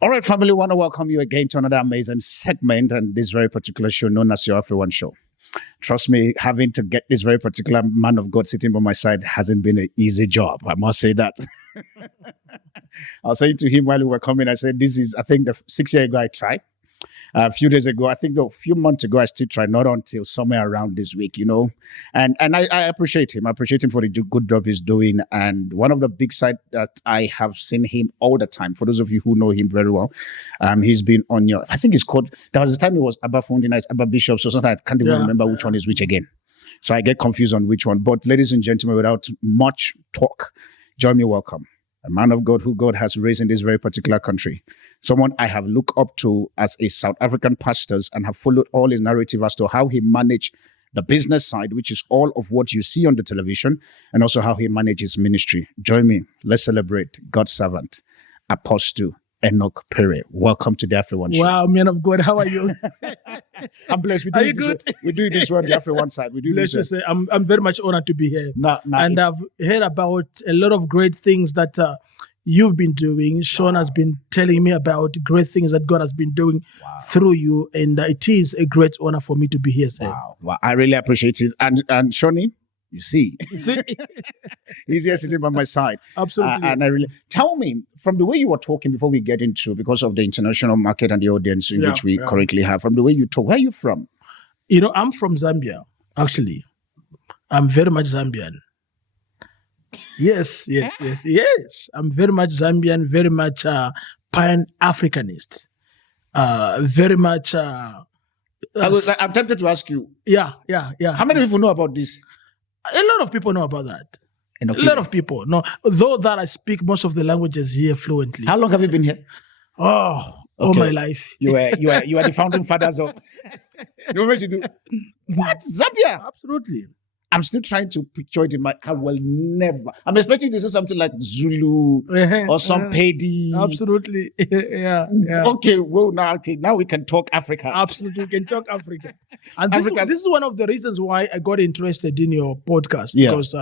All right, family, want to welcome you again to another amazing segment and this very particular show known as your AfriOne show. Trust me, having to get this very particular man of God sitting by my side hasn't been an easy job. I must say that. I was saying to him while we were coming, I said, this is, I think, the 6 year ago I tried. A few days ago, I think a few months ago, I still tried, not until somewhere around this week, And I appreciate him. I appreciate him for the good job he's doing. And one of the big sides that I have seen him all the time, for those of you who know him very well, he's been on I think it's called, there was a time it was Abba Fundina, Abba Bishop, so sometimes I can't even remember which one is which again. So I get confused on which one. But ladies and gentlemen, without much talk, join me, welcome. A man of God who God has raised in this very particular country. Someone I have looked up to as a South African pastor and have followed all his narrative as to how he managed the business side, which is all of what you see on the television, and also how he manages ministry. Join me. Let's celebrate God's servant, Apostle Enoch Phiri. Welcome to the AfriOne show. Wow, man of God, how are you? I'm blessed. Are you good? We do this one, the AfriOne side. We do Let's this. just say, I'm very much honored to be here. And I've heard about a lot of great things that you've been doing. Sean has been telling me about great things that God has been doing through you. And it is a great honor for me to be here, sir. Wow. I really appreciate it. And Shawnee, you see, he's here sitting by my side. Absolutely. And I really, tell me, from the way you were talking before we get into, because of the international market and the audience in which we currently have, from the way you talk, where are you from? I'm from Zambia, actually. I'm very much Zambian. Yes. I'm very much Zambian, very much Pan-Africanist. Very much... I'm tempted to ask you. Yeah. How many people know about this? A lot of people know about that. A lot of people know. Though that I speak most of the languages here fluently. How long have you been here? All my life. You are the founding fathers of... You know what you do? What? Zambia? Absolutely. I'm still trying to picture it in my... I will never... I'm expecting to say something like Zulu or some Pedi. Absolutely. Yeah. Okay, well, now we can talk Africa. Absolutely, we can talk Africa. And this is one of the reasons why I got interested in your podcast, because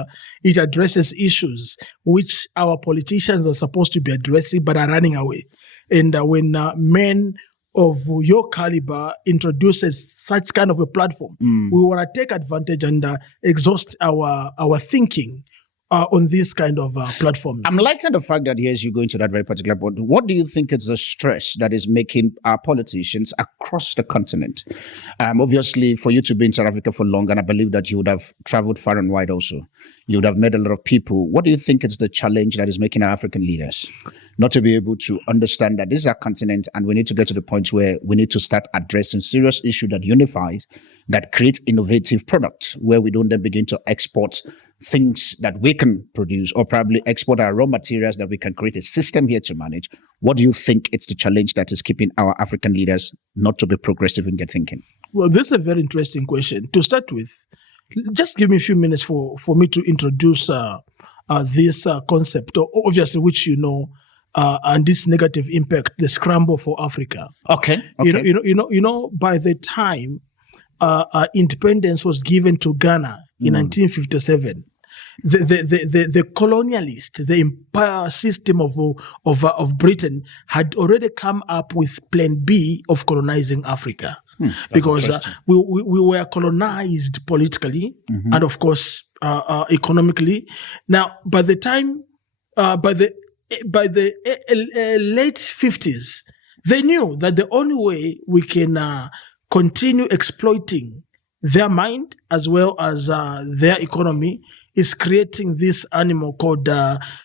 it addresses issues which our politicians are supposed to be addressing but are running away. And when men of your caliber introduces such kind of a platform, we want to take advantage and exhaust our thinking on this kind of platforms. I'm liking the fact that here's you going to that very particular point. What do you think is the stress that is making our politicians across the continent? Obviously, for you to be in South Africa for long, and I believe that you would have traveled far and wide also. You would have met a lot of people. What do you think is the challenge that is making our African leaders not to be able to understand that this is our continent and we need to get to the point where we need to start addressing serious issues that unifies, that create innovative products, where we don't then begin to export things that we can produce or probably export our raw materials that we can create a system here to manage? What do you think it's the challenge that is keeping our African leaders not to be progressive in their thinking? Well, this is a very interesting question. To start with, just give me a few minutes for me to introduce this concept, obviously, which you know, and this negative impact, the scramble for Africa. Okay. By the time independence was given to Ghana in 1957, the colonialist, the empire system of Britain had already come up with Plan B of colonizing Africa, because we were colonized politically and of course economically. Now, by the time by the late 50s, they knew that the only way we can continue exploiting their mind as well as their economy is creating this animal called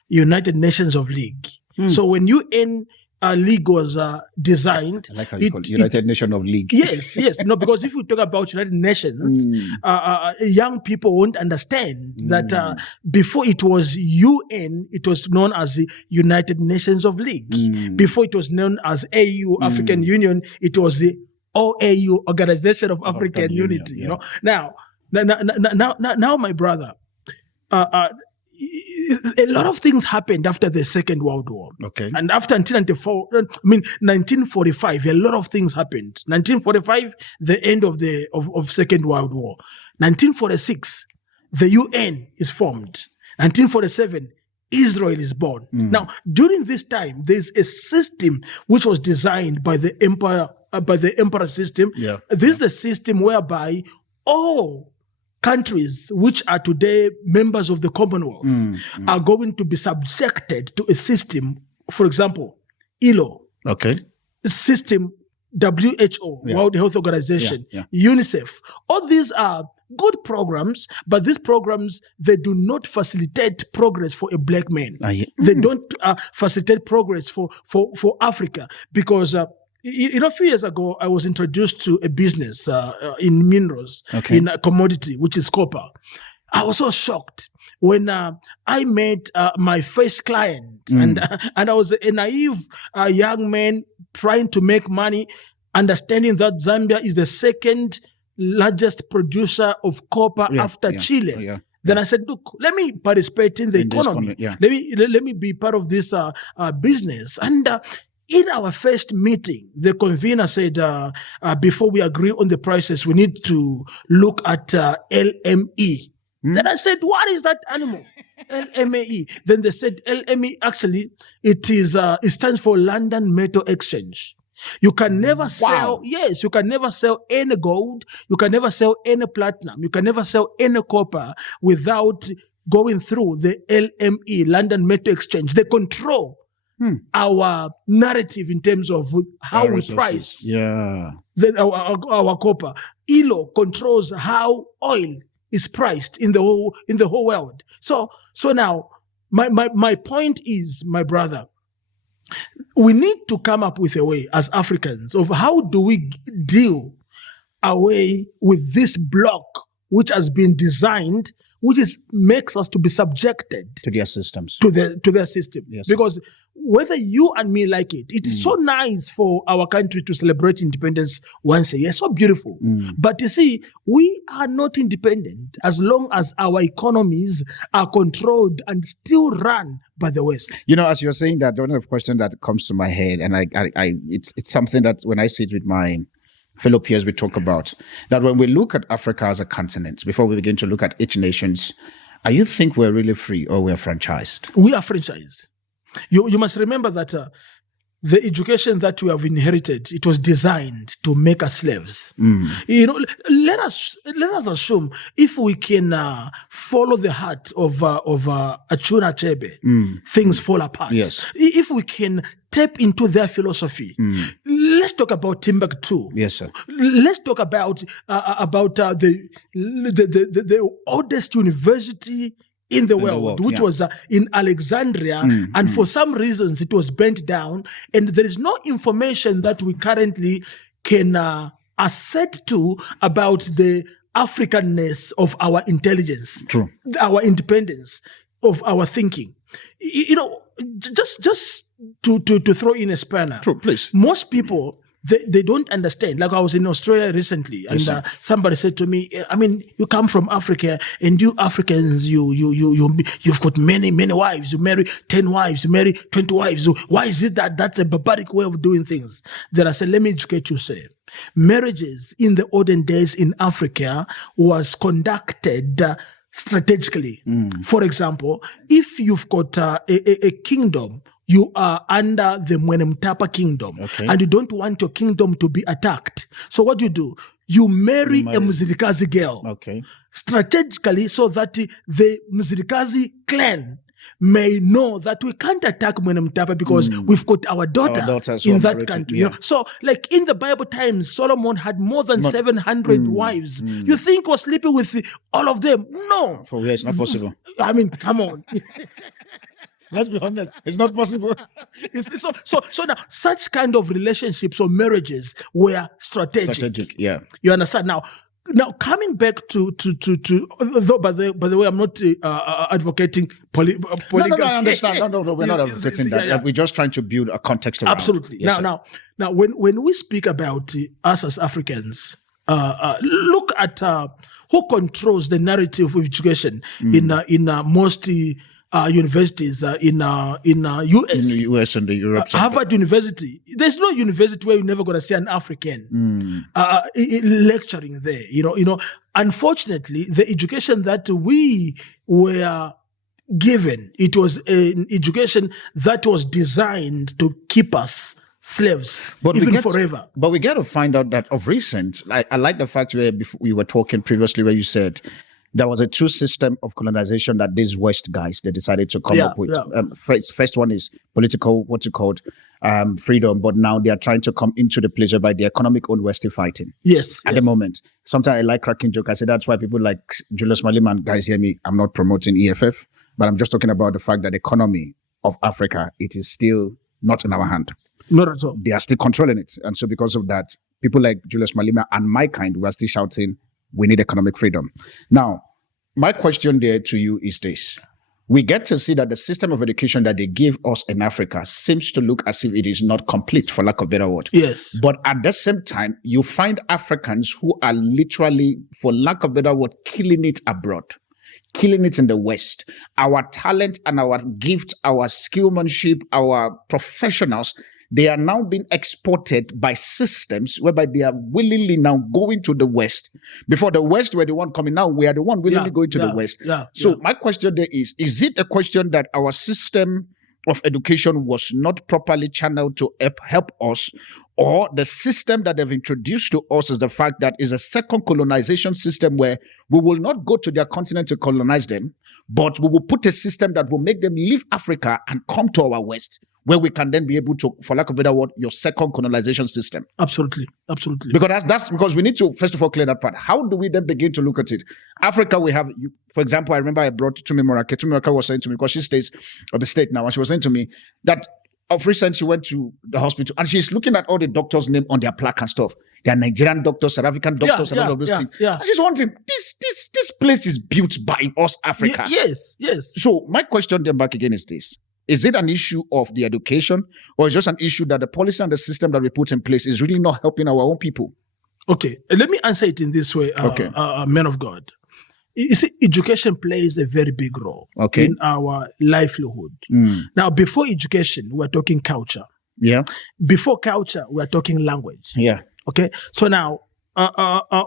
United Nations of League. So when UN League was designed. I like how you call it United Nations of League. Yes. No, because if we talk about United Nations, young people won't understand that before it was UN, it was known as the United Nations of League. Before it was known as AU, African Union, it was the OAU, Organization of African Unity. You know, now, my brother, a lot of things happened after the Second World War. Okay. And after 1945, a lot of things happened. 1945, the end of the Second World War. 1946, the UN is formed. 1947, Israel is born. Now, during this time, there's a system which was designed by the empire, by the emperor system. Yeah. This is a system whereby all countries which are today members of the Commonwealth are going to be subjected to a system. For example, ILO, system, WHO, World Health Organization, UNICEF. All these are good programs, but these programs, they do not facilitate progress for a black man. They don't facilitate progress for Africa, because a few years ago, I was introduced to a business in minerals, in a commodity, which is copper. I was so shocked when I met my first client, and I was a naive young man trying to make money, understanding that Zambia is the second largest producer of copper after Chile. Then I said, look, let me participate in the economy. Let me be part of this business. And in our first meeting, the convener said, before we agree on the prices, we need to look at LME. Then I said, what is that animal? LME. Then they said, LME, actually, it stands for London Metal Exchange. You can never sell, you can never sell any gold, you can never sell any platinum, you can never sell any copper without going through the LME, London Metal Exchange. They control our narrative in terms of how we price our copper. ILO controls how oil is priced in the whole world. So now my point is, my brother, we need to come up with a way as Africans of how do we deal away with this block which has been designed, which makes us to be subjected to their systems, to their system. Yes. Because whether you and me like it, it's so nice for our country to celebrate independence once a year. So beautiful. But you see, we are not independent as long as our economies are controlled and still run by the West. You know, as you're saying that, one of the questions that comes to my head, and it's something that when I sit with my fellow peers, we talk about, that when we look at Africa as a continent, before we begin to look at each nations, do you think we're really free or we're franchised? We are franchised. You must remember that the education that we have inherited, it was designed to make us slaves. You know, let us assume if we can follow the heart of Achuna Achebe, things fall apart. Yes. If we can tap into their philosophy, let's talk about Timbuktu. Yes, sir. Let's talk about the oldest university in the world, which was in Alexandria, and for some reasons it was burnt down, and there is no information that we currently can assert to about the Africanness of our intelligence, our independence of our thinking. You know, just to throw in a spanner. Please. Most people, they don't understand. Like I was in Australia recently, and somebody said to me, I mean, you come from Africa, and you Africans, you've got many wives. You marry 10 wives, you marry 20 wives. Why is it that's a barbaric way of doing things? Then I said, let me educate you, sir. Marriages in the olden days in Africa was conducted strategically. For example, if you've got a kingdom, you are under the Mwenemtapa kingdom, and you don't want your kingdom to be attacked. So what do? You marry a Mzilikazi girl, strategically, so that the Mzilikazi clan may know that we can't attack Mwenemtapa because we've got our daughter in that country. You know? So, like in the Bible times, Solomon had more than 700 wives. You think we're sleeping with all of them? No. For me, it's not possible. I mean, come on. Let's be honest, it's not possible. So now, such kind of relationships or marriages were strategic. Yeah. You understand? Now coming back to though, by the way, I'm not advocating polygamy. No, I understand. No, we're not advocating that. Yeah. We're just trying to build a context around. Absolutely. Yes, now, when we speak about us as Africans, look at who controls the narrative of education in most universities in US. In the US and the Europe. Harvard University. There's no university where you're never going to see an African lecturing there. You know. Unfortunately, the education that we were given. It was an education that was designed to keep us slaves, even forever. But we get to find out that of recent, I like the fact where we were talking previously where you said there was a true system of colonization that these West guys, they decided to come up with. First one is political, freedom, but now they are trying to come into the place whereby the economic own we're still fighting. At the moment. Sometimes I like cracking joke. I say that's why people like Julius Malema and guys hear me. I'm not promoting EFF, but I'm just talking about the fact that the economy of Africa, it is still not in our hand. Not at all. They are still controlling it. And so because of that, people like Julius Malema and my kind, we are still shouting, we need economic freedom. Now, my question there to you is this. We get to see that the system of education that they give us in Africa seems to look as if it is not complete, for lack of a better word. Yes. But at the same time, you find Africans who are literally, for lack of a better word, killing it abroad, killing it in the West. Our talent and our gift, our skillmanship, our professionals, they are now being exported by systems whereby they are willingly now going to the West. Before the West were the one coming, now we are the one willingly going to the West. So my question there is it a question that our system of education was not properly channeled to help us, or the system that they've introduced to us is the fact that is a second colonization system where we will not go to their continent to colonize them, but we will put a system that will make them leave Africa and come to our West, where we can then be able to, for lack of a better word, your second colonization system. Absolutely. Because that's because we need to, first of all, clear that part. How do we then begin to look at it? Africa, we have, for example, I remember I brought Tumi Morake. Tumi Morake was saying to me, because she stays at the state now, and she was saying to me that of recent she went to the hospital and she's looking at all the doctors' name on their plaque and stuff. They are Nigerian doctors, South African doctors, and all of those things. And she's wondering, this place is built by us, Africa. Yes. So my question then back again is this. Is it an issue of the education, or is it just an issue that the policy and the system that we put in place is really not helping our own people? Okay, let me answer it in this way, man of God. You see, education plays a very big role in our livelihood. Now, before education, we're talking culture. Yeah. Before culture, we're talking language. Yeah. Okay. So now,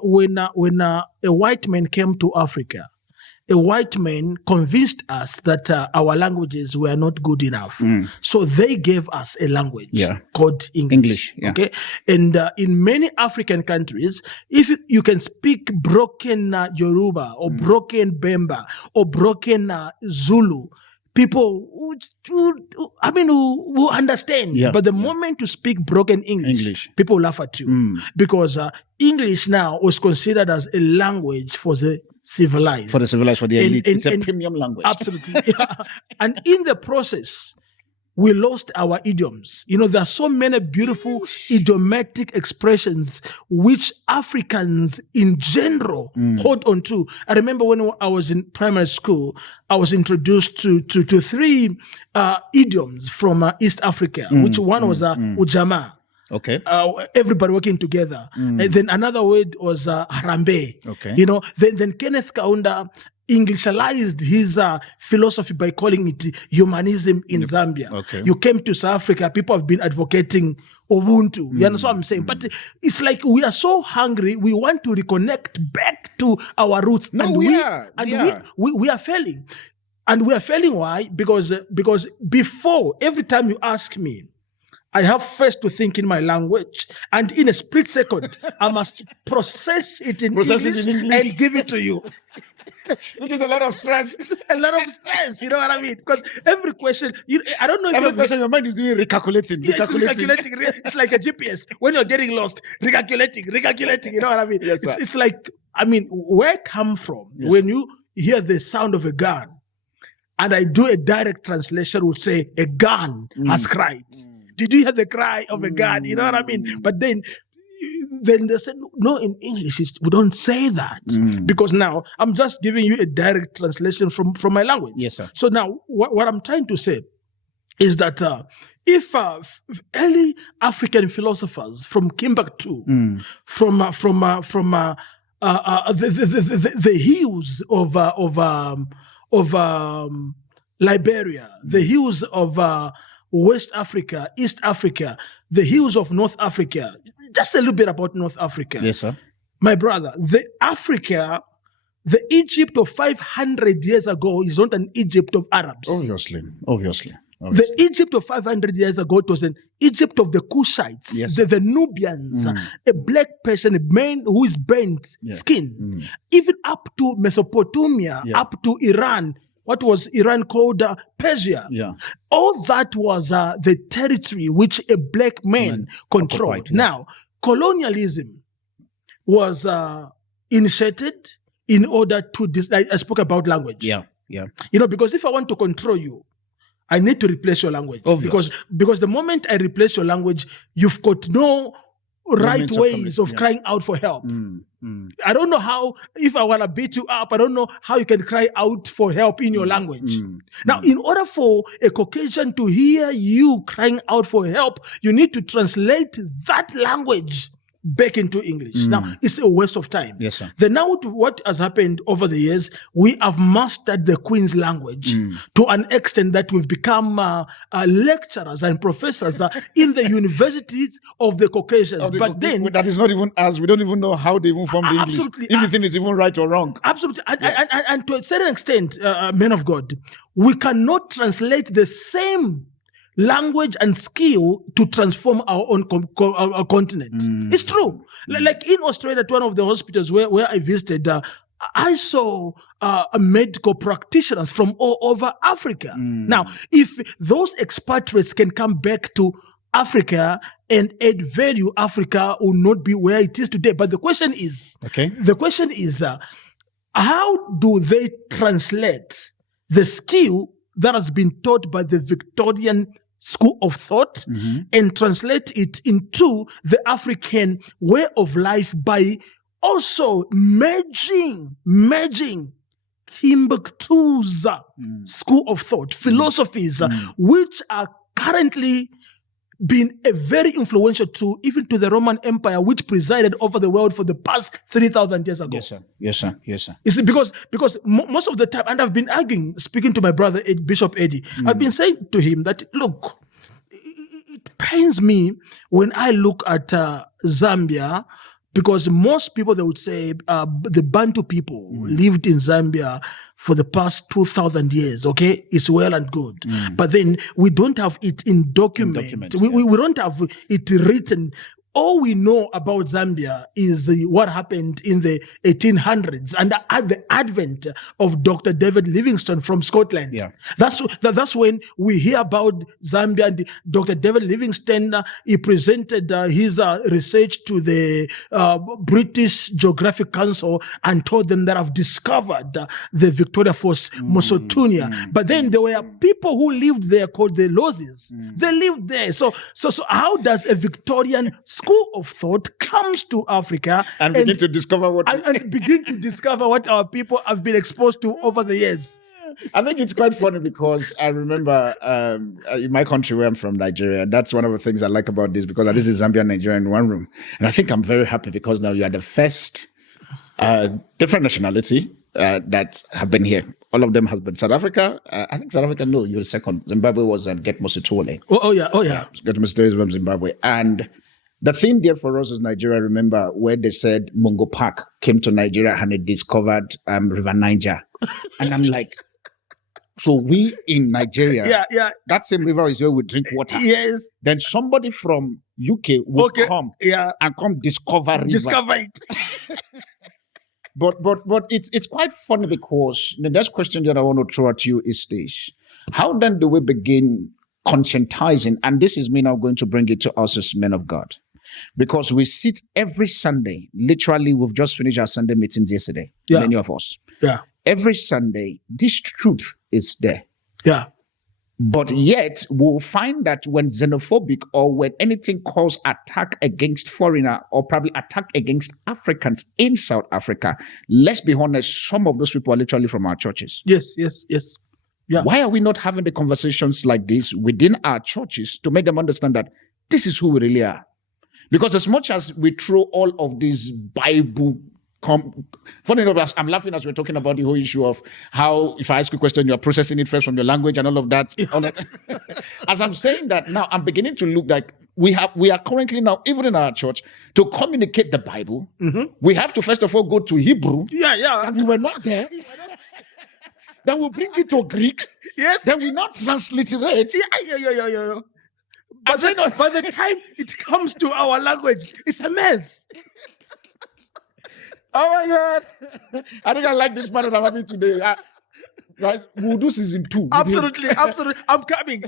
when a white man came to Africa, a white man convinced us that our languages were not good enough. So they gave us a language called English. Okay. And in many African countries, if you can speak broken Yoruba or broken Bemba or broken Zulu, people who understand. But the moment you speak broken English, people laugh at you. Because English now was considered as a language for the civilized. For the elite. It's a premium language. Absolutely. And in the process, we lost our idioms. You know, there are so many beautiful idiomatic expressions which Africans in general hold on to. I remember when I was in primary school, I was introduced to three idioms from East Africa, which one was Ujamaa. Okay. Everybody working together. And then another word was Harambe. Okay. You know, then Kenneth Kaunda Englishalized his philosophy by calling it humanism in Zambia. Okay. You came to South Africa, people have been advocating Ubuntu. You understand what I'm saying? But it's like we are so hungry, we want to reconnect back to our roots. We are failing. And we are failing why? Because before, every time you ask me, I have first to think in my language, and in a split second, I must process it in English and give it to you. Which is a lot of stress. It's a lot of stress, you know what I mean? Because every question, I don't know if every question your mind is doing recalculating. It's recalculating. It's like a GPS. When you're getting lost, recalculating, you know what I mean? Yes, sir. It's like, where I come from, when you hear the sound of a gun, and I do a direct translation, would say, a gun has cried. Did you hear the cry of a gun? You know what I mean? But then they said, no, in English, we don't say that. Because now, I'm just giving you a direct translation from my language. Yes, sir. So now, what I'm trying to say is that if early African philosophers from Timbuktu, from the hills of Liberia, the hills of West Africa, East Africa, the hills of North Africa. Just a little bit about North Africa. Yes, sir. My brother, the Africa the Egypt of 500 years ago is not an Egypt of Arabs. Obviously. The Egypt of 500 years ago, it was an Egypt of the Cushites, Yes. the Nubians, a black person, a man who is burnt skin, even up to Mesopotamia, up to Iran. What was Iran called? Persia. Yeah. All that was the territory which a black man controlled. occupied, yeah. Now, colonialism was initiated in order to, I spoke about language. Yeah. Because if I want to control you, I need to replace your language. Obvious. Because the moment I replace your language, you've got no right ways of crying out for help. I don't know how, if I want to beat you up, I don't know how you can cry out for help in your language. Now, in order for a Caucasian to hear you crying out for help, you need to translate that language back into English. Now, it's a waste of time. Yes, sir. Then now what has happened over the years, we have mastered the Queen's language to an extent that we've become lecturers and professors in the universities of the Caucasians. But then... That is not even us. We don't even know how they even form the English. Absolutely. If the thing is even right or wrong. Absolutely. And to a certain extent, men of God, we cannot translate the same language and skill to transform our own our continent. It's true. Like in Australia, at one of the hospitals where I visited, I saw medical practitioners from all over Africa. Now, if those expatriates can come back to Africa and add value, Africa will not be where it is today. But the question is, how do they translate the skill that has been taught by the Victorian school of thought and translate it into the African way of life by also merging Timbuktu's school of thought, philosophies, which are currently been a very influential tool even to the Roman Empire, which presided over the world for the past 3,000 years ago. Yes, sir. You see, because most of the time, and I've been arguing, speaking to my brother, Bishop Eddie, I've been saying to him that, look, it pains me when I look at Zambia, because most people, they would say the Bantu people lived in Zambia for the past 2,000 years, okay? It's well and good. But then we don't have it in document. We don't have it written. All we know about Zambia is what happened in the 1800s and at the advent of Dr. David Livingstone from Scotland. Yeah. That's when we hear about Zambia. And Dr. David Livingstone, he presented his research to the British Geographic Council and told them that I've discovered the Victoria Falls, Mosotunia. But then there were people who lived there called the Lozis. They lived there. So how does a Victorian school of thought comes to Africa and begin to discover what our people have been exposed to over the years? I think it's quite funny because I remember in my country where I'm from, Nigeria, that's one of the things I like about this, because this is Zambia and Nigeria in one room. And I think I'm very happy because now you are the first different nationality that have been here. All of them have been South Africa. I think South Africa, no, you're the second. Zimbabwe was Get Mositole. Oh yeah. Get Mositole from Zimbabwe. And the theme there for us is Nigeria. Remember where they said Mungo Park came to Nigeria and it discovered River Niger. And I'm like, so we in Nigeria, that same river is where we drink water. Yes. Then somebody from UK will come and come discover river. Discover it. But it's quite funny because the next question that I want to throw at you is this. How then do we begin conscientizing? And this is me now going to bring it to us as men of God. Because we sit every Sunday, literally we've just finished our Sunday meetings yesterday, many of us. Yeah. Every Sunday, this truth is there. Yeah. But yet, we'll find that when xenophobic or when anything calls attack against foreigner or probably attack against Africans in South Africa, let's be honest, some of those people are literally from our churches. Yes. Yeah. Why are we not having the conversations like this within our churches to make them understand that this is who we really are? Because as much as we throw all of these Bible, funny enough, I'm laughing as we're talking about the whole issue of how, if I ask you a question, you're processing it first from your language and all of that. As I'm saying that now, I'm beginning to look like we are currently now, even in our church, to communicate the Bible, we have to first of all go to Hebrew. Yeah. And we were not there. Then we bring it to Greek. Yes. Then we not transliterate. Yeah. But then, by the time it comes to our language, it's a mess. Oh my God. I think I like this man that I'm having today. Right? We'll do season 2. Absolutely. I'm coming.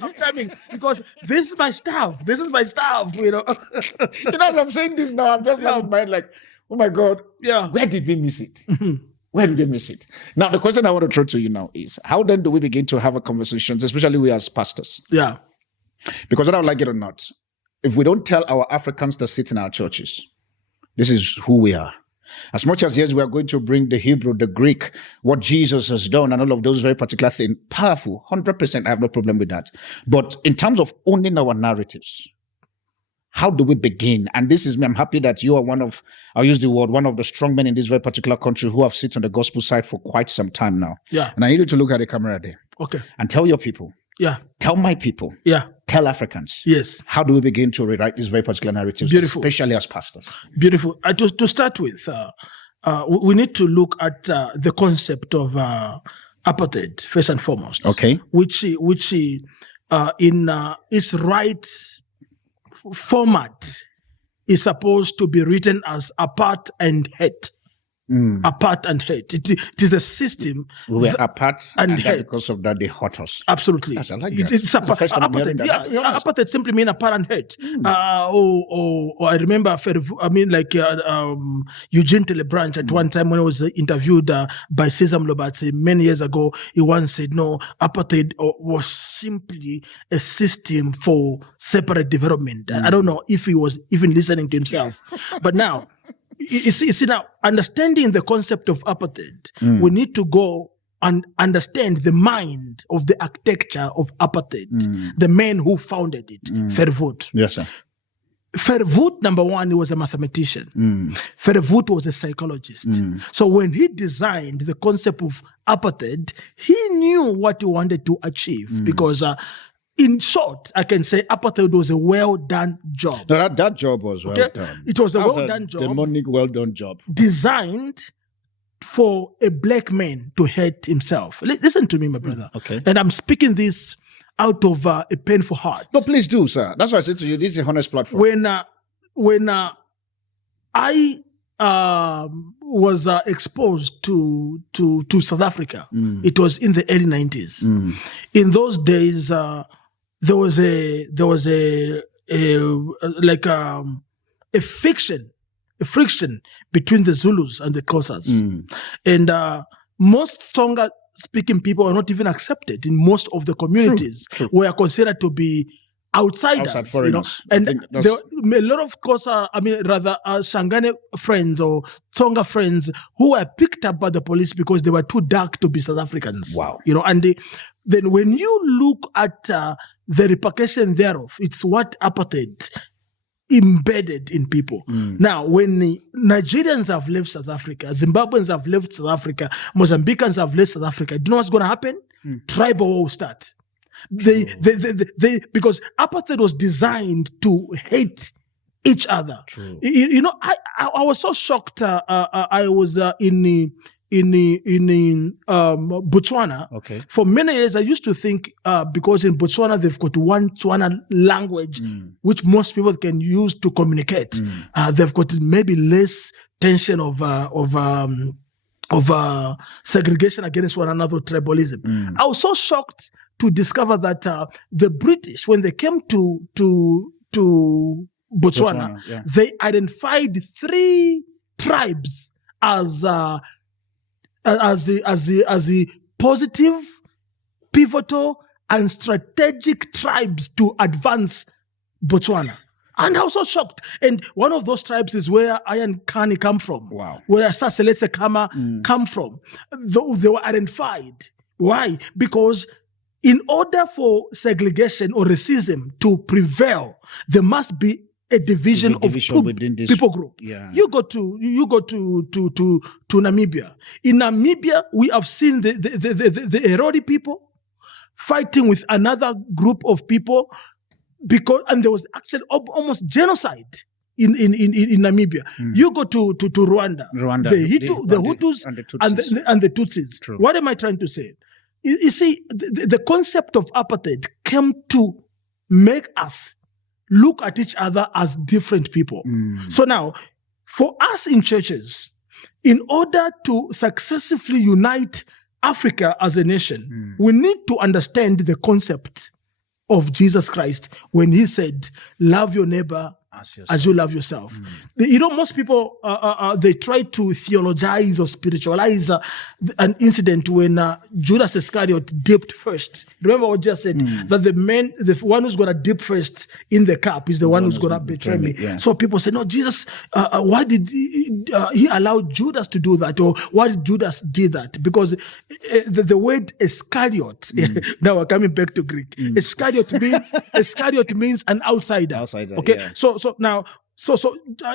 Because this is my stuff. You know, as I'm saying this now, I'm just in mind like, oh my God. Yeah. Where did we miss it? Where did we miss it? Now, the question I want to throw to you now is, how then do we begin to have a conversation, especially we as pastors? Yeah. Because whether I like it or not, if we don't tell our Africans that sit in our churches, this is who we are. As much as, yes, we are going to bring the Hebrew, the Greek, what Jesus has done, and all of those very particular things, powerful, 100%, I have no problem with that. But in terms of owning our narratives, how do we begin? And this is me. I'm happy that you are one of the strong men in this very particular country who have sit on the gospel side for quite some time now. Yeah. And I need you to look at the camera there. Okay. And tell your people. Yeah. Tell my people. Yeah. Tell Africans. Yes. How do we begin to rewrite these very particular narratives, Beautiful. especially as pastors? Beautiful. To start with, we need to look at the concept of apartheid first and foremost. Okay. Which in its right format is supposed to be written as apart and hate. Apart and hate. It is a system. We were apart, and hate. Because of that, they hurt us. Absolutely. Yes, I like that. It's apartheid. Yeah, apartheid simply means apart and hate. I remember, Eugene Telebranch at one time when he was interviewed by Cesar Mlobati many years ago, he once said, no, apartheid was simply a system for separate development. I don't know if he was even listening to himself. But now, you see now, understanding the concept of apartheid, we need to go and understand the mind of the architecture of apartheid, the man who founded it, Verwoerd. Yes, sir. Verwoerd, number one, he was a mathematician. Verwoerd was a psychologist. So when he designed the concept of apartheid, he knew what he wanted to achieve because in short, I can say apartheid was a well-done job. No, that job was well done. It was a well-done job. Demonic well-done job. Designed for a black man to hate himself. Listen to me, my brother. Okay. And I'm speaking this out of a painful heart. No, please do, sir. That's why I said to you, this is a honest platform. When I was exposed to South Africa, it was in the early 90s. In those days, there was a friction between the Zulus and the Xhosas, and most Tonga speaking people are not even accepted in most of the communities. True. Were considered to be outsiders, outside foreigners. And there were a lot of Xhosa, Shangane friends or Tonga friends who were picked up by the police because they were too dark to be South Africans. Wow. And then when you look at the repercussion thereof, it's what apartheid embedded in people. Now, when the Nigerians have left South Africa, Zimbabweans have left South Africa, Mozambicans have left South Africa, do you know what's going to happen? Tribal war will start. Because apartheid was designed to hate each other. True. I was so shocked. I was in Botswana. Okay. For many years, I used to think because in Botswana they've got one Tswana language which most people can use to communicate. They've got maybe less tension of segregation against one another, tribalism. I was so shocked to discover that the British, when they came to Botswana, they identified 3 tribes as the positive, pivotal, and strategic tribes to advance Botswana. And I was so shocked. And one of those tribes is where Ian Kani come from. Wow. Where Saselese Kama come from. They were identified. Why? Because in order for segregation or racism to prevail, there must be a division of within this people group. Yeah. You go to Namibia. In Namibia, we have seen the Herodi people fighting with another group of people and there was actually almost genocide in Namibia. You go to Rwanda, the Hutus and the Tutsis. True. What am I trying to say? You see, the concept of apartheid came to make us look at each other as different people. So now, for us in churches, in order to successfully unite Africa as a nation, we need to understand the concept of Jesus Christ when he said, love your neighbor as you love yourself. Most people, they try to theologize or spiritualize an incident when Judas Iscariot dipped first. Remember what Jesus said? That the one who's going to dip first in the cup is the one who's going to betray me. Yeah. So people say, no, Jesus, why did he allow Judas to do that? Or why did Judas do that? Because the word Iscariot, now we're coming back to Greek. Iscariot means an outsider. Okay, yeah. So now,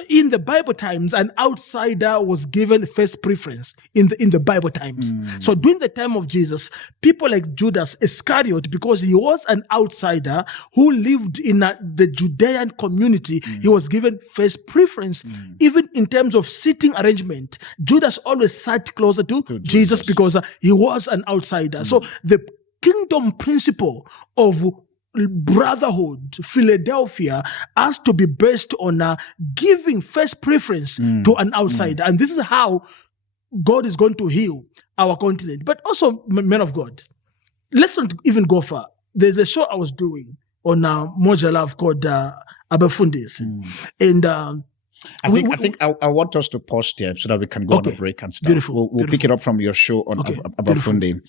in the Bible times, an outsider was given first preference in the Bible times. So during the time of Jesus, people like Judas Iscariot, because he was an outsider who lived in the Judean community, he was given first preference. Even in terms of seating arrangement, Judas always sat closer to Jesus because he was an outsider. So the kingdom principle of brotherhood, Philadelphia, has to be based on giving first preference to an outsider. And this is how God is going to heal our continent. But also, men of God, let's not even go far. There's a show I was doing on Moja Love called Abafundis. And I think I want us to pause there so that we can go on a break and stuff. Beautiful. We'll pick it up from your show on Abafundi.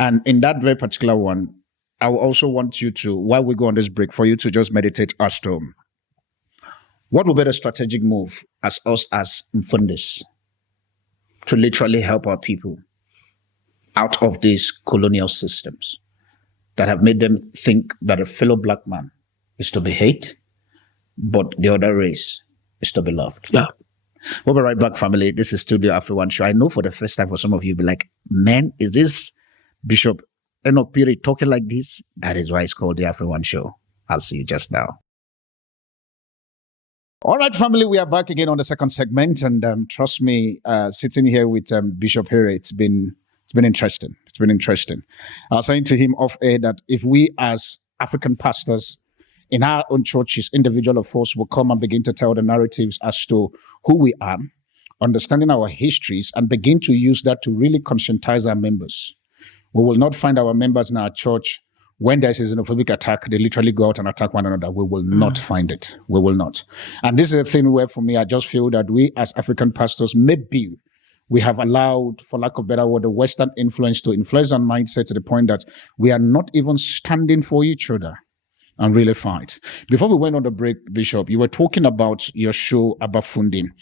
And in that very particular one, I also want you to, while we go on this break, for you to just meditate as to what will be the strategic move as us as Mfundis to literally help our people out of these colonial systems that have made them think that a fellow black man is to be hated, but the other race is to be loved. Yeah. We'll be right back, family. This is Studio AfriOne Show. I know for the first time for some of you, be like, man, is this Bishop Enoch Phiri talking like this? That is why it's called the AfriOne Show. I'll see you just now. All right, family, we are back again on the second segment, and trust me, sitting here with Bishop Phiri, it's been interesting. It's been interesting. I was saying to him off air that if we as African pastors in our own churches, individual of us, will come and begin to tell the narratives as to who we are, understanding our histories, and begin to use that to really conscientize our members. We will not find our members in our church when there's a xenophobic attack, they literally go out and attack one another. We will not find it. We will not. And this is a thing where, for me, I just feel that we as African pastors, maybe we have allowed, for lack of better word, the Western influence to influence our mindset to the point that we are not even standing for each other and really fight. Before we went on the break, Bishop, you were talking about your show about funding,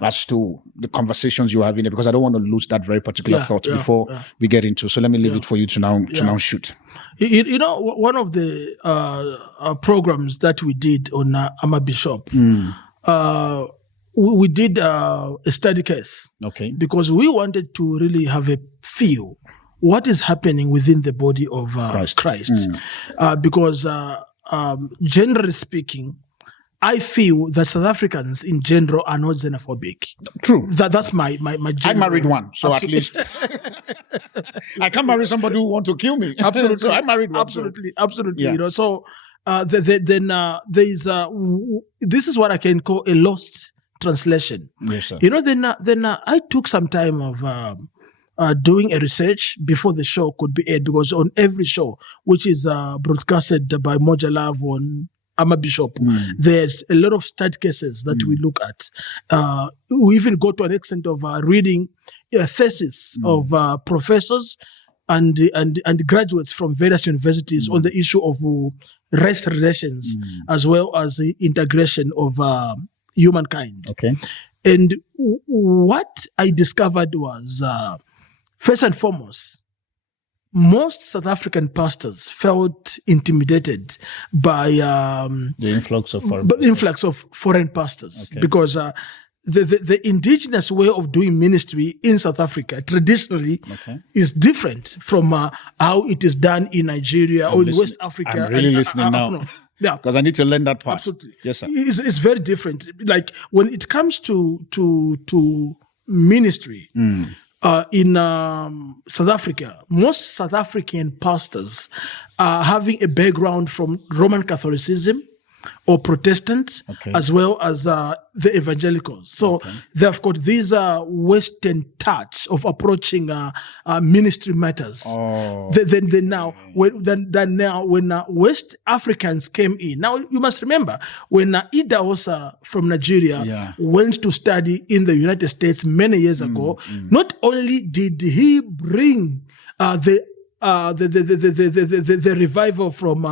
as to the conversations you were having, because I don't want to lose that very particular thought before we get into. So let me leave it for you to now shoot. You know, one of the programs that we did on Ama Bishop, we did a study case. Okay. Because we wanted to really have a feel what is happening within the body of Christ. Because generally speaking, I feel that South Africans in general are not xenophobic. True. That's my general. I married one, so at least I can't marry somebody who wants to kill me. Absolutely. So I married one. Absolutely. Yeah. You know, so then there is this is what I can call a lost translation. Yes, sir. You know, then I took some time of doing a research before the show could be aired, because on every show, which is broadcasted by Moja Love on Ama Bishop, there's a lot of stud cases that we look at. We even go to an extent of reading a thesis of professors and graduates from various universities on the issue of race relations, as well as the integration of humankind. Okay. And what I discovered was, first and foremost, most South African pastors felt intimidated by the influx of foreign pastors, because the indigenous way of doing ministry in South Africa traditionally is different from how it is done in Nigeria or in West Africa. I'm really listening now. Yeah, because I need to learn that part. Absolutely. Yes, sir. It's very different. Like when it comes to ministry in South Africa, most South African pastors are having a background from Roman Catholicism or Protestant, as well as the evangelicals. So they've got this Western touch of approaching ministry matters. When West Africans came in, now you must remember when Idahosa from Nigeria went to study in the United States many years ago, not only did he bring the revival from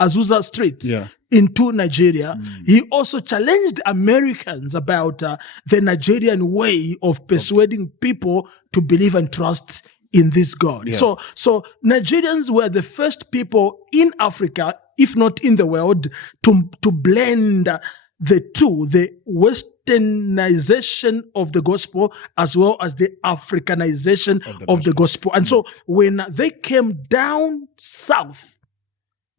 Azusa Street into Nigeria, he also challenged Americans about the Nigerian way of persuading people to believe and trust in this God. So Nigerians were the first people in Africa, if not in the world, to blend the two, the Westernization of the gospel as well as the Africanization of the gospel. And so when they came down south,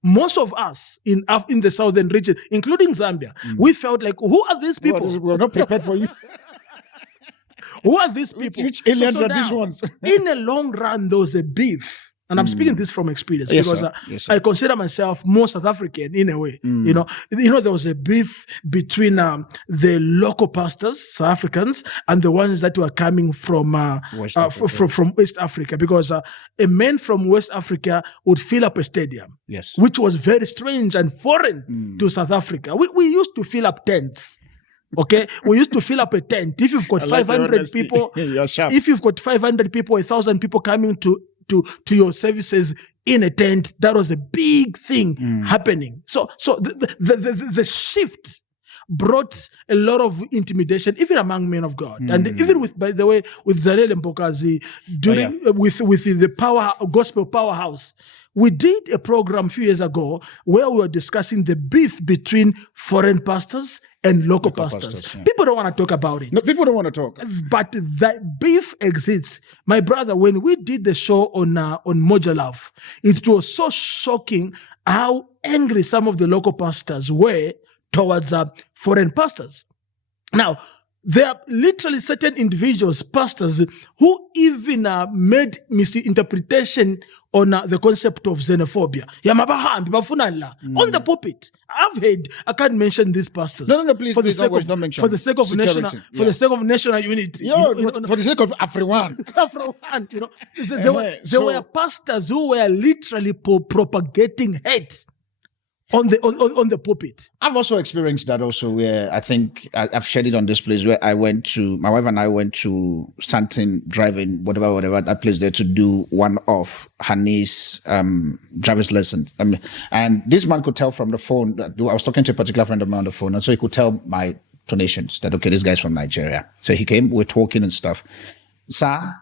most of us in the southern region, including Zambia, we felt like, who are these people? We're not prepared for you. Who are these people? Which aliens are now, these ones? In the long run, there was a beef. And I'm speaking this from experience because I consider myself more South African in a way. You know, there was a beef between the local pastors, South Africans, and the ones that were coming from from West Africa, because a man from West Africa would fill up a stadium, which was very strange and foreign to South Africa. We used to fill up tents. Okay, we used to fill up a tent. If you've got 500 people, if you've got 500 people, 1,000 people coming to your services in a tent, that was a big thing happening. So the shift brought a lot of intimidation, even among men of God, and even with, by the way, with Zalele Mpokazi during with the gospel powerhouse. We did a program a few years ago where we were discussing the beef between foreign pastors and local pastors. People don't want to talk about it. No, people don't want to talk. But that beef exists. My brother, when we did the show on Moja Love, it was so shocking how angry some of the local pastors were towards foreign pastors. Now, there are literally certain individuals, pastors, who even made misinterpretation on the concept of xenophobia. On the pulpit. I've heard, I can't mention these pastors. No, please, don't mention. For the sake of national unity. For the sake of AfriOne. There were pastors who were literally propagating hate on the pulpit. I've also experienced that also, where I think I've shared it on this place where my wife and I went to Stanton driving, whatever, that place there to do one of her niece's driver's lessons. And this man could tell from the phone, that I was talking to a particular friend of mine on the phone, and so he could tell my tonations that, okay, this guy's from Nigeria. So he came, we're talking and stuff. Sir,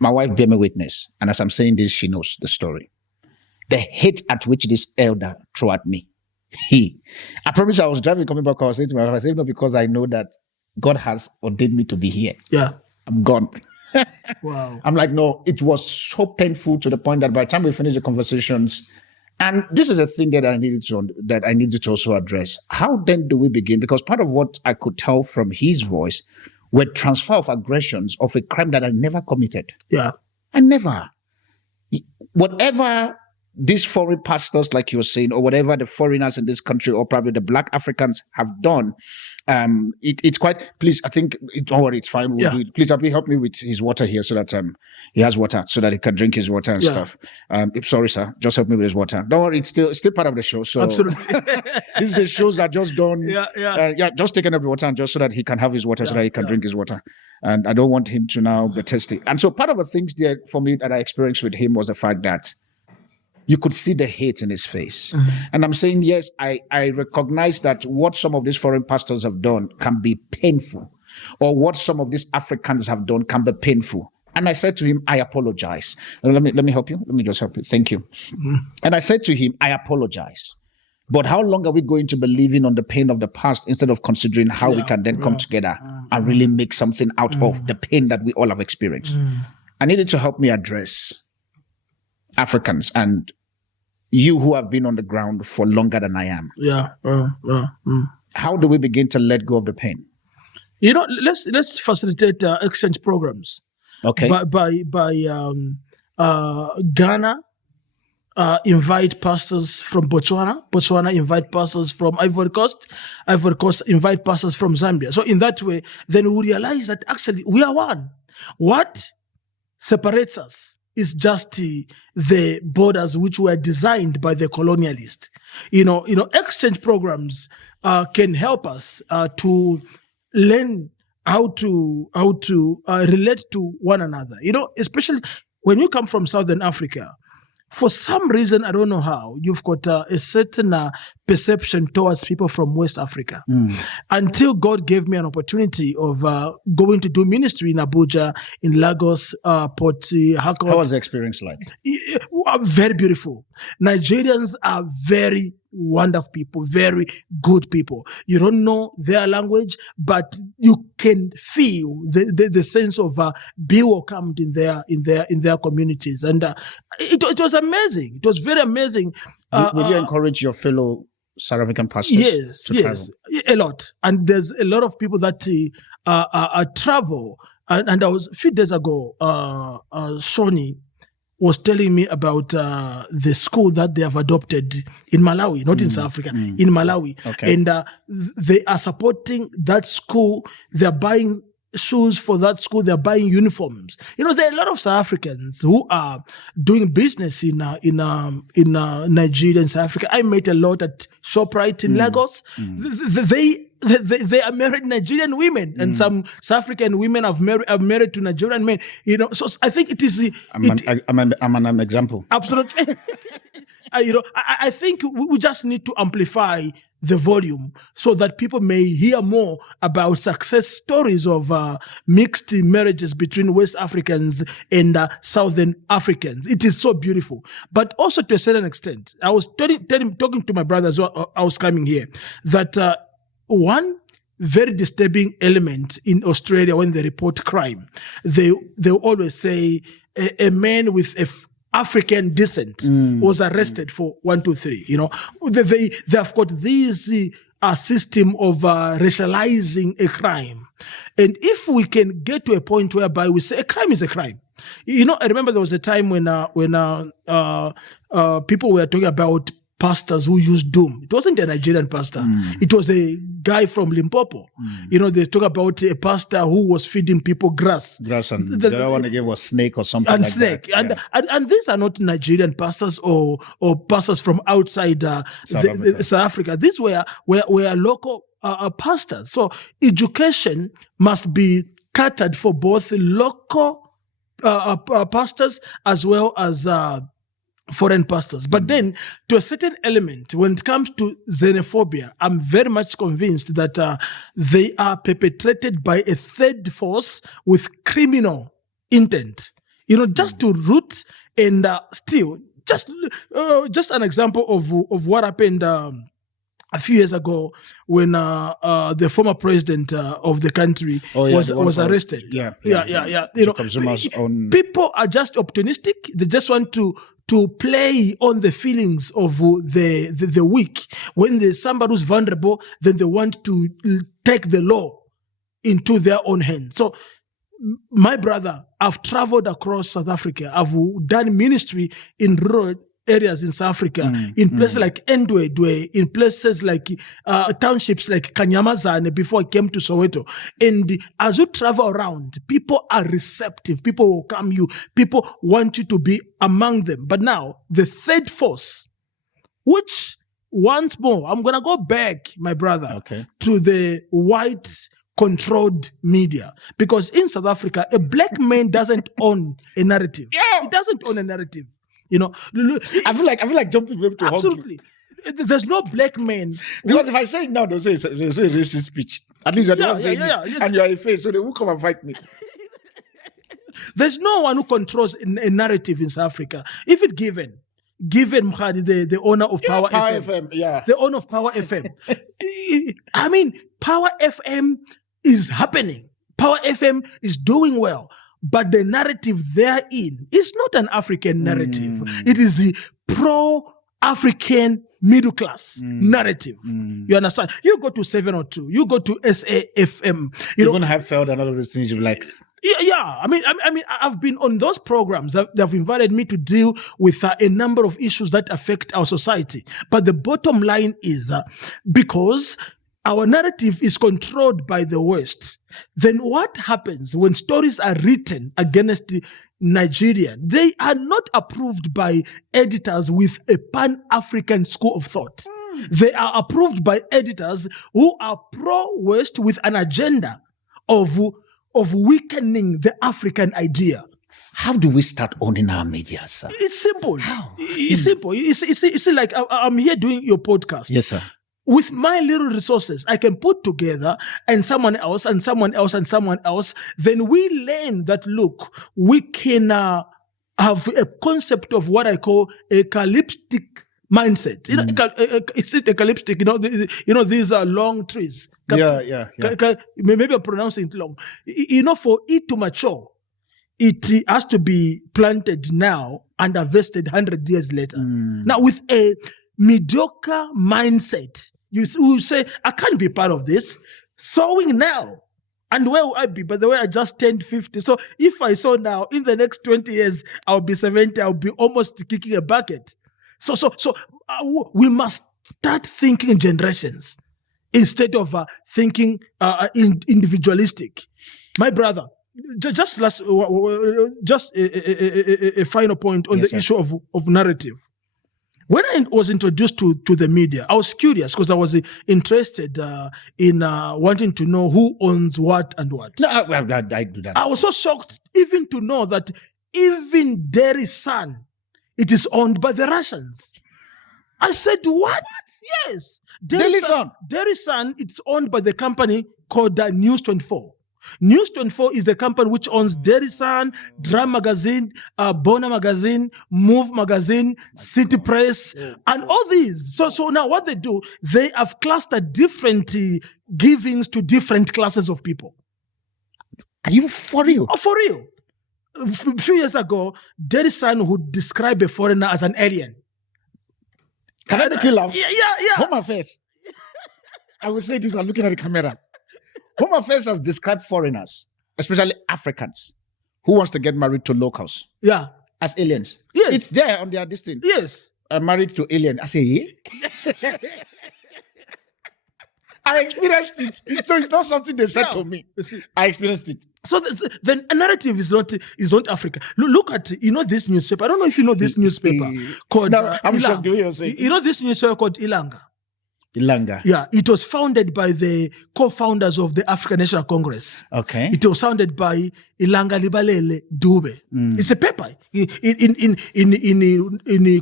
my wife bear me witness. And as I'm saying this, she knows the story. The hate at which this elder threw at me. I promise I was driving, coming back, I was saying to my wife, I said, no, because I know that God has ordained me to be here. Yeah. I'm gone. Wow. I'm like, no, it was so painful to the point that by the time we finished the conversations, and this is a thing that I needed to also address. How then do we begin? Because part of what I could tell from his voice were transfer of aggressions of a crime that I never committed. Yeah. I never. Whatever these foreign pastors, like you were saying, or whatever the foreigners in this country, or probably the black Africans have done, it's quite, please, I think, don't worry, it's fine. We'll do it. Please help me with his water here so that he has water, so that he can drink his water and stuff. Sorry, sir, just help me with his water. Don't worry, it's still part of the show. So absolutely. These the shows are just done. Just taking up the water and just so that he can have his water, so that he can drink his water. And I don't want him to now be thirsty. And so part of the things there for me that I experienced with him was the fact that you could see the hate in his face. And I'm saying, yes, I recognize that what some of these foreign pastors have done can be painful, or what some of these Africans have done can be painful. And I said to him, I apologize. Let me help you. Let me just help you. Thank you. And I said to him, I apologize. But how long are we going to be living on the pain of the past instead of considering how we can then come together and really make something out of the pain that we all have experienced? I need you to help me address Africans and you who have been on the ground for longer than I am. How do we begin to let go of the pain? Let's facilitate exchange programs. Okay. By Ghana. Invite pastors from Botswana invite pastors from Ivory Coast invite pastors from Zambia. So in that way, then we realize that actually we are one. What separates us is just the borders which were designed by the colonialists. Exchange programs can help us to learn how to relate to one another. Especially when you come from Southern Africa. For some reason, I don't know how, you've got a certain perception towards people from West Africa. Until God gave me an opportunity of going to do ministry in Abuja, in Lagos, Port Harcourt. How was the experience like? Very beautiful. Nigerians are very wonderful people, very good people. You don't know their language, but you can feel the sense of being welcomed in their communities, and it was amazing. It was very amazing. Will you encourage your fellow South African pastors? Yes, a lot. And there's a lot of people that travel. And I was a few days ago, Shoni was telling me about the school that they have adopted in Malawi, not in South Africa, in Malawi. Okay. And they are supporting that school. They're buying shoes for that school. They're buying uniforms. There are a lot of South Africans who are doing business in Nigeria and South Africa. I met a lot at ShopRite in Lagos. They are married Nigerian women, and some South African women are married to Nigerian men. So I think it is. I'm an example. Absolutely. I think we just need to amplify the volume so that people may hear more about success stories of mixed marriages between West Africans and Southern Africans. It is so beautiful. But also to a certain extent, I was talking to my brother as well, I was coming here, that one very disturbing element in Australia when they report crime, they always say a man with African descent was arrested for 1, 2, 3. They have got this system of racializing a crime, and if we can get to a point whereby we say a crime is a crime. I remember there was a time when people were talking about pastors who used doom. It wasn't a Nigerian pastor. It was a guy from Limpopo. They talk about a pastor who was feeding people grass. And the other one again was snake or something and like snake. that. And these are not Nigerian pastors or pastors from outside South Africa. These were local pastors. So education must be catered for both local pastors as well as foreign pastors. But then, to a certain element, when it comes to xenophobia, I'm very much convinced that they are perpetrated by a third force with criminal intent. Just to root and steal. Just an example of what happened a few years ago when the former president of the country was arrested. People are just opportunistic. They just want to play on the feelings of the weak. When there's somebody who's vulnerable, then they want to take the law into their own hands. So, my brother, I've traveled across South Africa. I've done ministry in rural areas in South Africa, in places like Ndwedwe, in places like townships like Kanyamazane before I came to Soweto. And as you travel around, people are receptive. People welcome you. People want you to be among them. But now, the third force, which once more, I'm going to go back, my brother, to the white controlled media. Because in South Africa, a black man doesn't own a narrative. He doesn't own a narrative. I feel like jumping up to absolutely. There's no black man. Because if I say it now, they'll say it's a racist speech. At least you're the one saying it, and you're a face, so they will come and fight me. There's no one who controls a narrative in South Africa. If it's given, given Mkhadi the owner of Power FM. Yeah. The owner of Power FM. I mean, Power FM is happening. Power FM is doing well. But the narrative therein is not an African narrative. It is the pro-African middle class narrative. You understand? You go to 702, you go to SAFM. You don't have felt and all of these things you like. Yeah. I mean, I've been on those programs that have invited me to deal with a number of issues that affect our society. But the bottom line is because our narrative is controlled by the West, then what happens when stories are written against the Nigerian? They are not approved by editors with a pan-African school of thought. They are approved by editors who are pro-West with an agenda of weakening the African idea. How do we start owning our media, sir? It's simple. How? It's simple. It's like I'm here doing your podcast. Yes, sir. With my little resources, I can put together and someone else and someone else and someone else. Then we learn that, look, we can have a concept of what I call a calyptic mindset. You know, it's a calyptic, these are long trees. Yeah. Maybe I'm pronouncing it long. For it to mature, it has to be planted now and harvested 100 years later. Now, with a mediocre mindset, you will say, I can't be part of this. Sowing now. And where will I be? By the way, I just turned 50. So if I sow now, in the next 20 years, I'll be 70. I'll be almost kicking a bucket. So we must start thinking generations instead of thinking individualistic. My brother, just a final point on the issue of narrative. When I was introduced to the media, I was curious because I was interested in wanting to know who owns what and what. No, I do that. I was so shocked even to know that even Dairy's Sun, it is owned by the Russians. I said, what? Yes. Dairy's Sun, it's owned by the company called News 24. News 24 is the company which owns Dairy Sun, Drum Magazine, Bona Magazine, Move Magazine, City Press, and all these. So now what they do, they have clustered different givings to different classes of people. Are you for real? Oh, for real. A few years ago, Dairy Sun would describe a foreigner as an alien. Can I make you laugh? Yeah. Hold my face. I will say this, I'm looking at the camera. Home Affairs has described foreigners, especially Africans, who wants to get married to locals. Yeah. As aliens. Yes. It's there on their distance. Yes. Married to alien. I say, yeah? I experienced it. So it's not something they said to me. I experienced it. So the narrative is not Africa. Look at, this newspaper. I don't know if you know this newspaper called I'm shocked to hear you say. You know this newspaper called Ilanga? Ilanga. Yeah, it was founded by the co-founders of the African National Congress. Okay. It was founded by Ilanga Libalele Dube. It's a paper in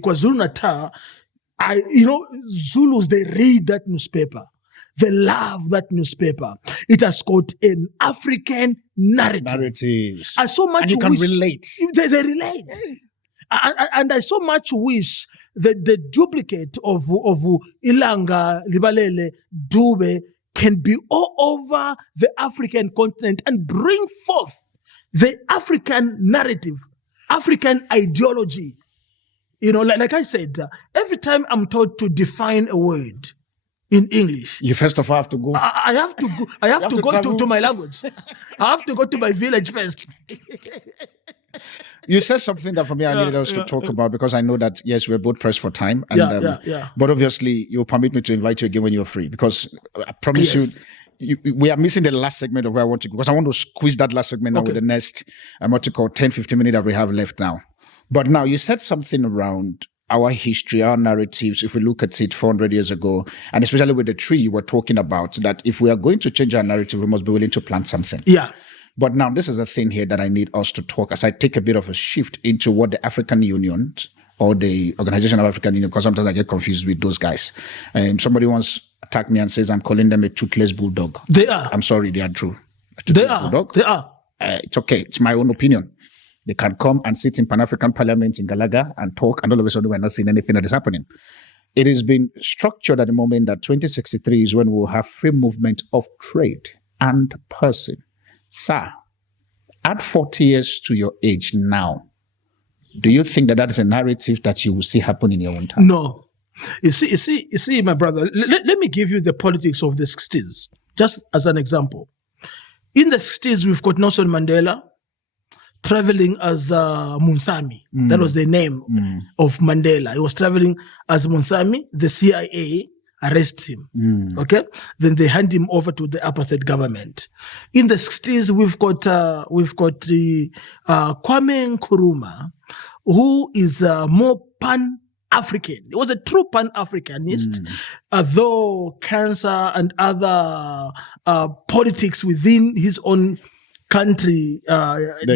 KwaZulu Natal. Zulus, they read that newspaper. They love that newspaper. It has got an African narrative. Narratives. I so much and you can relate. They relate. And I so much wish that the duplicate of Ilanga, Libalele, Dube can be all over the African continent and bring forth the African narrative, African ideology. Like I said, every time I'm told to define a word in English, you first of all have to go. I have to go. I have to go to my language. I have to go to my village first. You said something that for me I needed us to talk about because I know that, yes, we're both pressed for time. And, but obviously, you'll permit me to invite you again when you're free because I promise we are missing the last segment of where I want to go because I want to squeeze that last segment now with the next, 10-15 minutes that we have left now. But now you said something around our history, our narratives, if we look at it 400 years ago, and especially with the tree you were talking about, that if we are going to change our narrative, we must be willing to plant something. Yeah. But now this is a thing here that I need us to talk as I take a bit of a shift into what the African Union or the Organization of African Union, because sometimes I get confused with those guys. Somebody once attacked me and says I'm calling them a toothless bulldog. They are. I'm sorry, they are true. They are. Bulldog. They are. It's okay. It's my own opinion. They can come and sit in Pan-African Parliament in Galaga and talk, and all of a sudden we're not seeing anything that is happening. It has been structured at the moment that 2063 is when we'll have free movement of trade and person. Sir, add 40 years to your age now. Do you think that is a narrative that you will see happen in your own time? No. You see, my brother, let me give you the politics of the 60s, just as an example. In the 60s, we've got Nelson Mandela traveling as Munsami. That was the name of Mandela. He was traveling as Munsami. The CIA arrests him. Okay? Then they hand him over to the Apartheid government. In the 60s, we've got Kwame Nkrumah, who is more Pan-African. He was a true Pan-Africanist, though cancer and other politics within his own country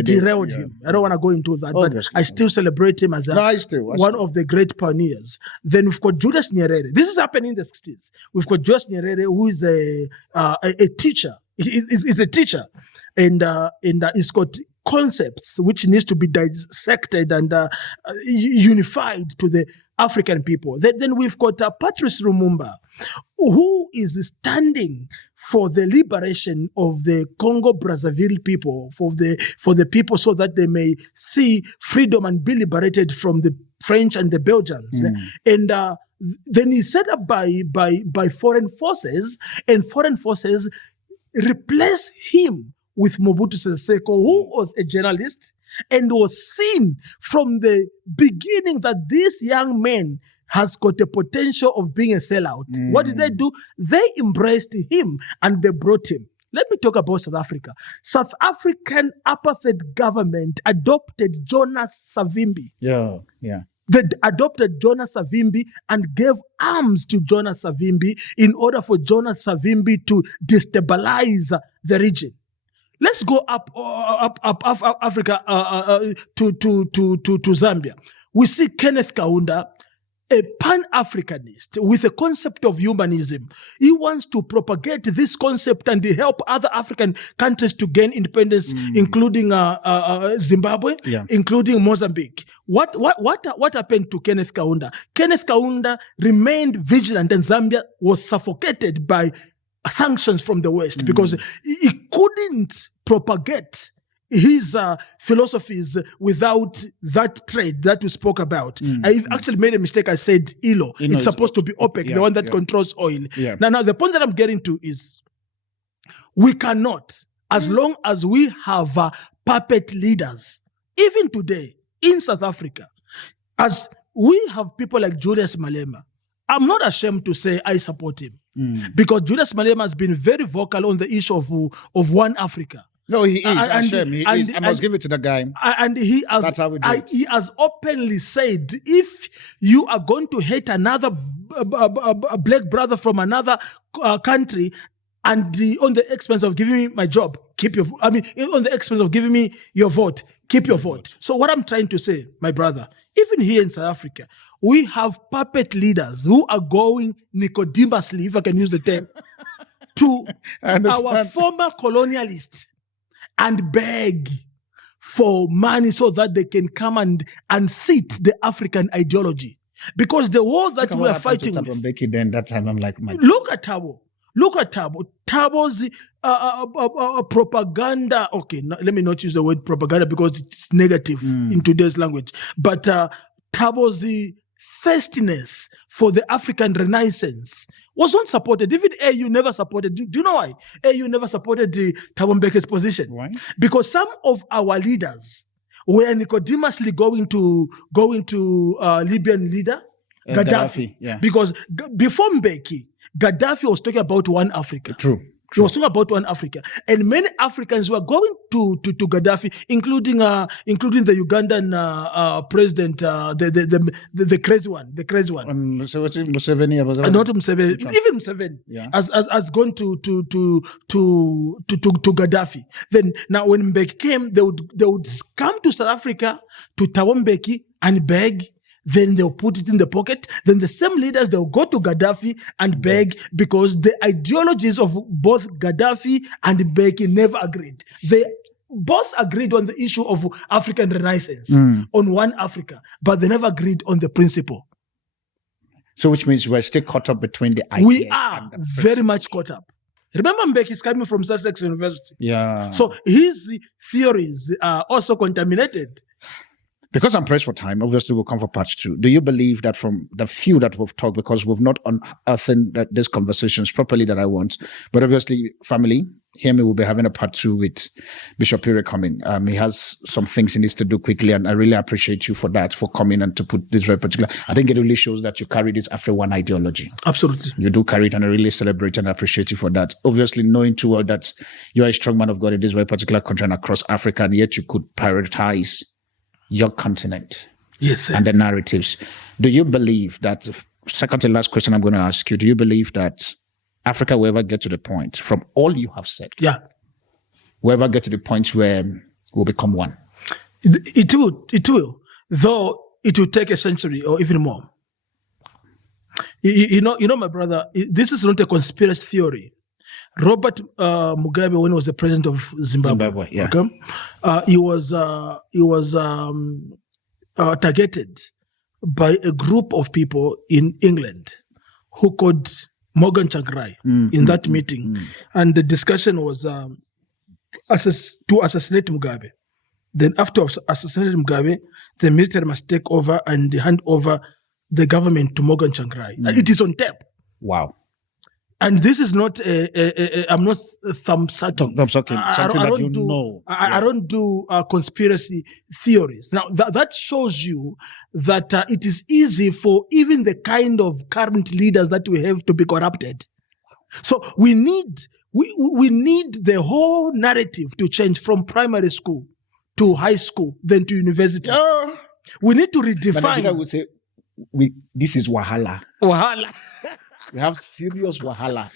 derailed him. I don't want to go into that, but I still celebrate him as one of the great pioneers. Then we've got Julius Nyerere. This is happening in the 60s. We've got Julius Nyerere, who is a teacher. He's a teacher, and he's got concepts which needs to be dissected and unified to the African people. Then we've got Patrice Lumumba, who is standing for the liberation of the Congo-Brazzaville people, for the people, so that they may see freedom and be liberated from the French and the Belgians. And then he's set up by foreign forces, and foreign forces replace him with Mobutu Sese Seko, who was a journalist and was seen from the beginning that this young man has got a potential of being a sellout. What did they do? They embraced him and they brought him. Let me talk about South Africa. South African apartheid government adopted Jonas Savimbi. They adopted Jonas Savimbi and gave arms to Jonas Savimbi in order for Jonas Savimbi to destabilize the region. Let's go up Africa to Zambia. We see Kenneth Kaunda, a Pan-Africanist with a concept of humanism. He wants to propagate this concept and help other African countries to gain independence, including Zimbabwe, including Mozambique. What happened to Kenneth Kaunda? Kenneth Kaunda remained vigilant, and Zambia was suffocated by sanctions from the West because he couldn't propagate his philosophies without that trade that we spoke about. I actually made a mistake. I said ILO. It's supposed to be OPEC, the one that controls oil. Now, the point that I'm getting to is we cannot, as long as we have puppet leaders, even today in South Africa, as we have people like Julius Malema, I'm not ashamed to say I support him because Julius Malema has been very vocal on the issue of One Africa. No, he is. I must give it to the guy. And he has openly said, if you are going to hate another black brother from another country, and on the expense of giving me my job, on the expense of giving me your vote, keep your vote. So what I'm trying to say, my brother, even here in South Africa, we have puppet leaders who are going Nicodemously, if I can use the term, to our former colonialists and beg for money so that they can come and seat the African ideology. Because the war that we are fighting with... Mbeki then, that time I'm like... Look at Thabo. Thabo's propaganda... Okay, let me not use the word propaganda because it's negative in today's language. But Thabo's thirstiness for the African Renaissance was not supported. Even AU never supported. Do you know why? AU never supported Thabo Mbeki's position. Why? Because some of our leaders were Nicodemously going to Libyan leader Gaddafi. Because before Mbeki, Gaddafi was talking about one Africa. True. He was talking about one Africa, and many Africans were going to Gaddafi, including the Ugandan president, the crazy one. So what's Museveni? Not Museveni, even Museveni has gone to Gaddafi. Then now when Mbeki came, they would come to South Africa to Thabo Mbeki and beg. Then they'll put it in the pocket. Then the same leaders, they'll go to Gaddafi and beg because the ideologies of both Gaddafi and Mbeki never agreed. both agreed on the issue of African Renaissance, on one Africa, but they never agreed on the principle. So which means we're still caught up between the ideas. We are very much caught up. Remember, Mbeki is coming from Sussex University. Yeah. So his theories are also contaminated. Because I'm pressed for time, obviously we'll come for part 2. Do you believe that from the few that we've talked, because we've not unearthed these conversations properly that I want, but obviously, family, hear me, we'll be having a part 2 with Bishop Phiri coming. He has some things he needs to do quickly, and I really appreciate you for that, for coming and to put this very particular. I think it really shows that you carry this AfriOne ideology. Absolutely. You do carry it, and I really celebrate and appreciate you for that. Obviously, knowing too well that you are a strong man of God in this very particular country and across Africa, and yet you could prioritize your continent, yes, sir, and the narratives. Do you believe that, second to last question I'm going to ask you, do you believe that Africa will ever get to the point, from all you have said, will ever get to the point where we'll become one? It will, though it will take a century or even more. You know, my brother, this is not a conspiracy theory. Robert Mugabe, when he was the president of Zimbabwe, he was targeted by a group of people in England who called Morgan Tsvangirai in that meeting, and the discussion was to assassinate Mugabe. Then, after assassinating Mugabe, the military must take over and hand over the government to Morgan Tsvangirai. It is on tape. Wow. And this is not I'm not thumb-sucking. Something that you know. I don't do conspiracy theories. Now, that shows you that it is easy for even the kind of current leaders that we have to be corrupted. So we need the whole narrative to change from primary school to high school, then to university. We need to redefine. I would say, this is Wahala. We have serious wahala.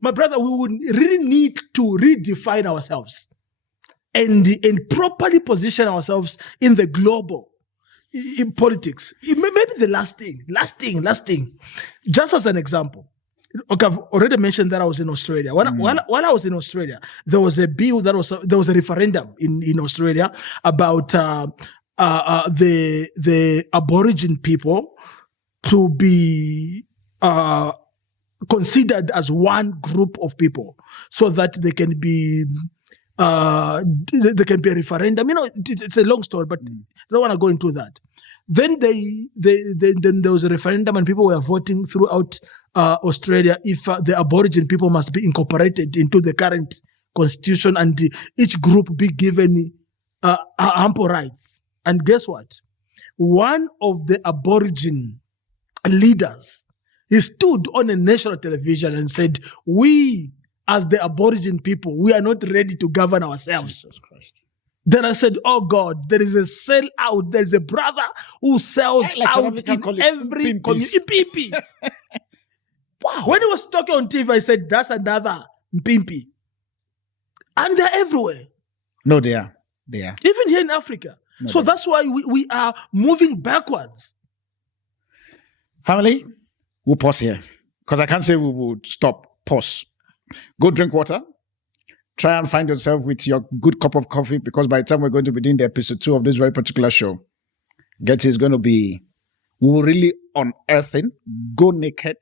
My brother, we would really need to redefine ourselves and properly position ourselves in the global in politics. Maybe the last thing. Just as an example, okay, I've already mentioned that I was in Australia. While I was in Australia, there was a bill there was a referendum in Australia about the Aboriginal people to be considered as one group of people, so that they can be a referendum. You know, it's a long story, but I don't want to go into that. Then then there was a referendum, and people were voting throughout Australia if the Aboriginal people must be incorporated into the current constitution, and each group be given ample rights. And guess what? One of the Aboriginal leaders, he stood on a national television and said, "We, as the Aboriginal people, we are not ready to govern ourselves." Jesus Christ. Then I said, "Oh God, there is a sell out. There is a brother who sells out in every community." Wow. When he was talking on TV, I said, "That's another Mpimpi." And they're everywhere. No, they are. Even here in Africa. No, so that's why we are moving backwards. Family, we'll pause here, because I can't say we would stop. Pause. Go drink water. Try and find yourself with your good cup of coffee, because by the time we're going to be doing the episode 2 of this very particular show, is going to be, we will really unearth it, go naked,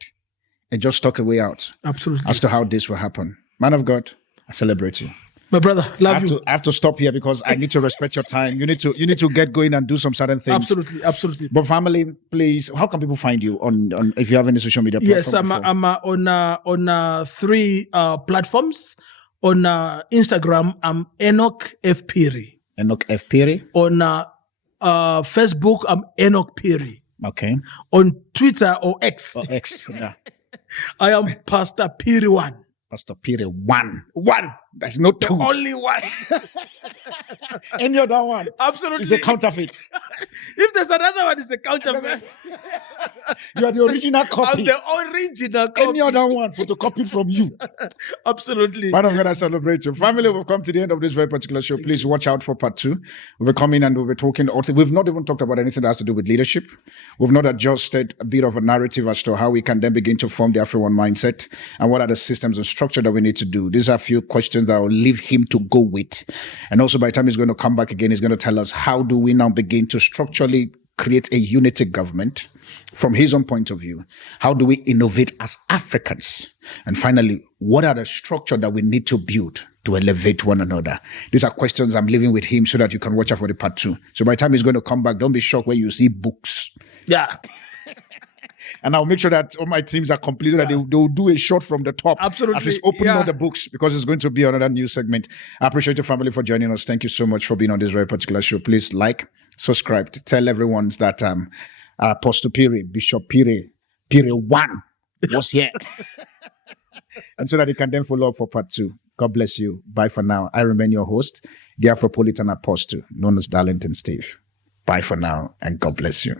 and just talk a way out. Absolutely. As to how this will happen. Man of God, I celebrate you. My brother, love you. I have to stop here because I need to respect your time. You need to get going and do some certain things. Absolutely. But family, please, how can people find you on if you have any social media platform? Yes, I'm on 3 platforms. On Instagram, I'm Enoch F. Phiri. Enoch F. Phiri. On Facebook, I'm Enoch Phiri. Okay. On Twitter or X. Yeah. I am Pastor Phiri 1. Pastor Phiri 1. There's no 2. The only one. Any other one? Absolutely. It's a counterfeit. If there's another one, it's a counterfeit. You are the original copy. I'm the original copy. Any other one photocopied from you. Absolutely. Man of God, I celebrate you. Family, we've come to the end of this very particular show. Please watch out for part 2. We'll be coming and we'll be talking. We've not even talked about anything that has to do with leadership. We've not adjusted a bit of a narrative as to how we can then begin to form the AfriOne mindset and what are the systems and structure that we need to do. These are a few questions questions that I'll leave him to go with. And also by the time he's going to come back again, he's going to tell us how do we now begin to structurally create a unity government from his own point of view. How do we innovate as Africans? And finally, what are the structure that we need to build to elevate one another? These are questions I'm leaving with him so that you can watch out for the part 2. So by the time he's going to come back, don't be shocked when you see books. Yeah. And I'll make sure that all my teams are completed, that they'll do a shot from the top. Absolutely. As he's opening all the books, because it's going to be another new segment. I appreciate your family for joining us. Thank you so much for being on this very particular show. Please like, subscribe, tell everyone that Apostle Phiri, Bishop Phiri 1 was here. And so that you can then follow up for part 2. God bless you. Bye for now. I remain your host, the Afropolitan Apostle, known as Darlington Steve. Bye for now, and God bless you.